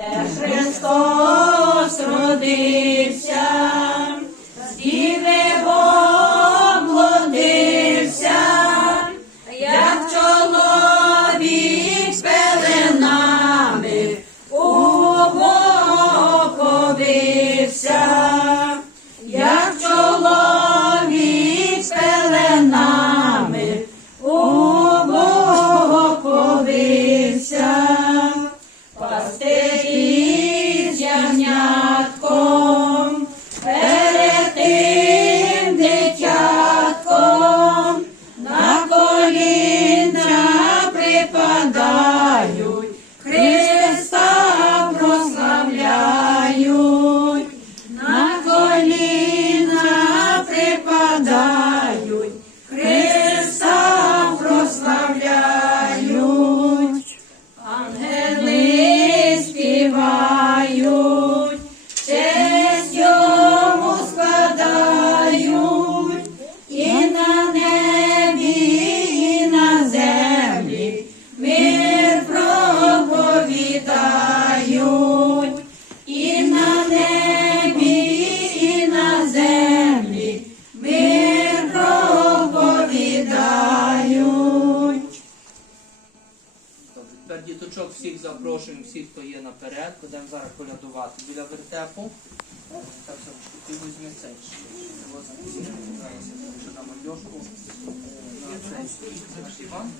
де Христос родився, Пастирі з діточок всіх запрошуємо, всіх, хто є наперед. Будемо зараз колядувати біля вертепу. Так, ти візьми цей. Ще на мальошку. Наш Іван?